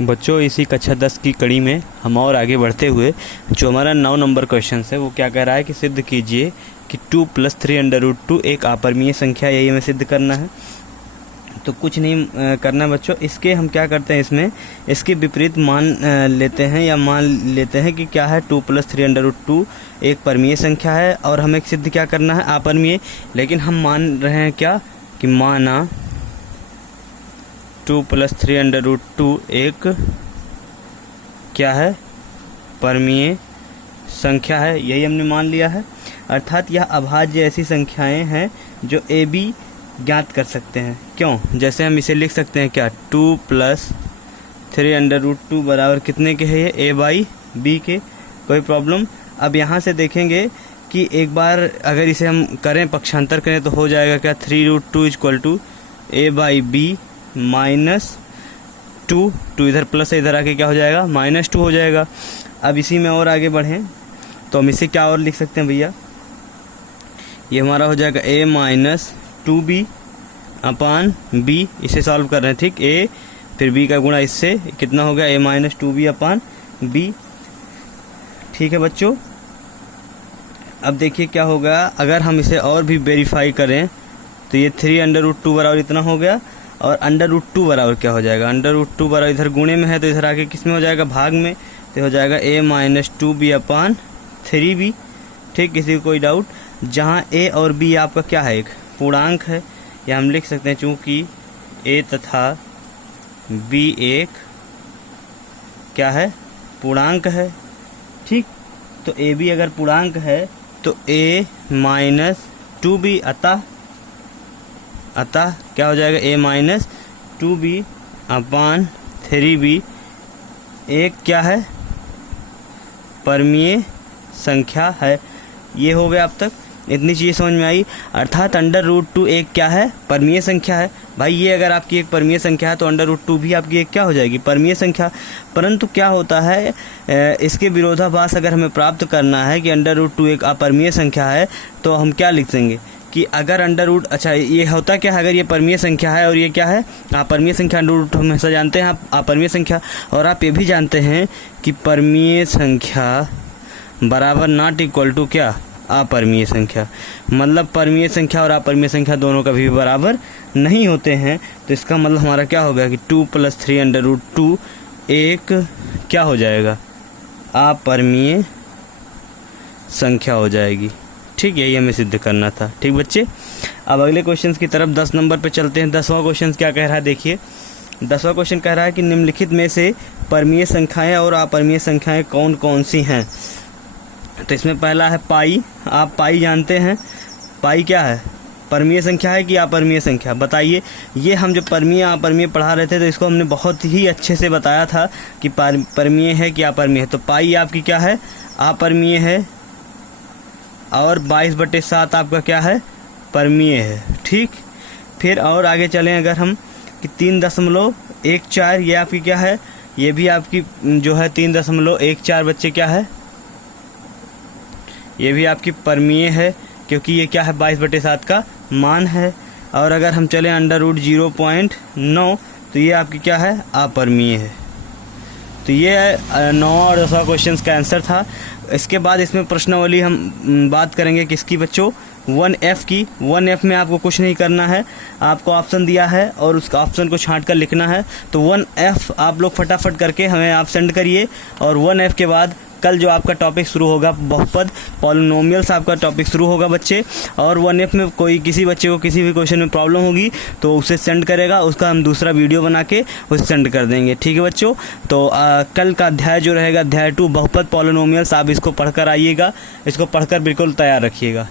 बच्चों इसी कक्षा 10 की कड़ी में हम और आगे बढ़ते हुए जो हमारा 9 नंबर क्वेश्चन है वो क्या कह रहा है कि सिद्ध कीजिए कि 2 + 3√2 एक अपरिमेय संख्या, यही हमें सिद्ध करना है। तो कुछ नहीं करना बच्चों, इसके हम क्या करते हैं, इसमें इसके विपरीत मान लेते हैं या मान लेते हैं कि क्या है 2 + 3√2 एक परिमेय संख्या है और हमें सिद्ध क्या करना है, अपरिमेय। लेकिन हम मान रहे हैं क्या कि माना 2 + 3√2 एक क्या है, परिमेय संख्या है, यही हमने मान लिया है। अर्थात यह अभाज्य ऐसी संख्याएं हैं जो ए बी ज्ञात कर सकते हैं। क्यों? जैसे हम इसे लिख सकते हैं क्या, 2 + 3√2 बराबर कितने के है, ये ए बाई बी के, कोई प्रॉब्लम। अब यहाँ से देखेंगे कि एक बार अगर इसे हम करें, पक्षांतर करें तो हो जाएगा क्या, 3√2 = ए बाई बी -2, इधर प्लस है, इधर आके क्या हो जाएगा, -2 हो जाएगा। अब इसी में और आगे बढ़ें तो हम इसे क्या और लिख सकते हैं भैया, ये हमारा हो जाएगा a - 2b/b। इसे सॉल्व कर रहे हैं, ठीक, a फिर b का गुणा इससे कितना हो गया, a - 2b/b। ठीक है बच्चों। अब देखिए क्या होगा, अगर हम इसे और भी वेरीफाई करें तो ये 3√2 बराबर इतना हो गया और √2 बराबर क्या हो जाएगा, √2 बराबर इधर गुणे में है तो इधर आके किस में हो जाएगा, भाग में, तो हो जाएगा a - 2b/3b। ठीक, किसी को कोई डाउट? जहाँ a और b आपका क्या है, एक पूर्णांक है, या हम लिख सकते हैं चूँकि a तथा b एक क्या है, पूर्णांक है। ठीक, तो a b अगर पूर्णांक है तो a - 2b अतः क्या हो जाएगा, a - 2b/3b एक क्या है, परिमेय संख्या है। ये हो गया, अब तक इतनी चीज़ें समझ में आई। अर्थात √2 एक क्या है, परिमेय संख्या है। भाई ये अगर आपकी एक परिमेय संख्या है तो √2 भी आपकी एक क्या हो जाएगी, परिमेय संख्या। परंतु क्या होता है, इसके विरोधाभास अगर हमें प्राप्त करना है कि √2 एक अपरिमेय संख्या है तो हम क्या लिख देंगे कि अगर अच्छा ये होता क्या है, अगर ये परिमेय संख्या है और ये क्या है, अपरिमेय संख्या, √2 हमेशा जानते हैं आप अपरिमेय संख्या, और आप ये भी जानते हैं कि परिमेय संख्या बराबर नॉट इक्वल टू क्या, अपरिमेय संख्या। मतलब परिमेय संख्या और अपरिमेय संख्या दोनों कभी भी बराबर नहीं होते हैं। तो इसका मतलब हमारा क्या हो गया कि 2 + 3√2 एक क्या हो जाएगा, अपरिमेय संख्या हो जाएगी। ठीक, यही हमें सिद्ध करना था। ठीक बच्चे, अब अगले क्वेश्चन की तरफ 10 नंबर पे चलते हैं। 10वां क्वेश्चन क्या कह रहा है, देखिए 10वां क्वेश्चन कह रहा है कि निम्नलिखित में से परिमेय संख्याएं और अपरिमेय संख्याएं कौन कौन सी हैं। तो इसमें पहला है पाई। आप पाई जानते हैं, पाई क्या है, परिमेय संख्या है कि अपरिमेय संख्या, बताइए। ये हम जब परिमेय अपरिमेय पढ़ा रहे थे तो इसको हमने बहुत ही अच्छे से बताया था कि परिमेय है कि अपरिमेय है। तो पाई आपकी क्या है, अपरिमेय है, और 22/7 आपका क्या है, परिमेय है। ठीक, फिर और आगे चलें अगर हम कि 3.14 ये आपकी क्या है, ये भी आपकी जो है 3.14 बच्चे क्या है, ये भी आपकी परिमेय है, क्योंकि ये क्या है 22/7 का मान है। और अगर हम चलें √0.9 तो ये आपकी क्या है, अपरिमेय है। तो ये 9वां और 10वां क्वेश्चन का आंसर था। इसके बाद इसमें प्रश्नावली हम बात करेंगे किसकी बच्चों, 1F की। 1F में आपको कुछ नहीं करना है, आपको ऑप्शन दिया है और उसका ऑप्शन को छांट कर लिखना है। तो 1F आप लोग फटाफट करके हमें आप सेंड करिए। और 1F के बाद कल जो आपका टॉपिक शुरू होगा, बहुपद पॉलिनोमियल्स आपका टॉपिक शुरू होगा बच्चे। और 1F में कोई किसी बच्चे को किसी भी क्वेश्चन में प्रॉब्लम होगी तो उसे सेंड करेगा, उसका हम दूसरा वीडियो बना के उसे सेंड कर देंगे। ठीक है बच्चों, तो कल का अध्याय जो रहेगा, अध्याय 2 बहुपद पॉलिनोमियल्स, आप इसको पढ़कर आइएगा, इसको पढ़कर बिल्कुल तैयार रखिएगा।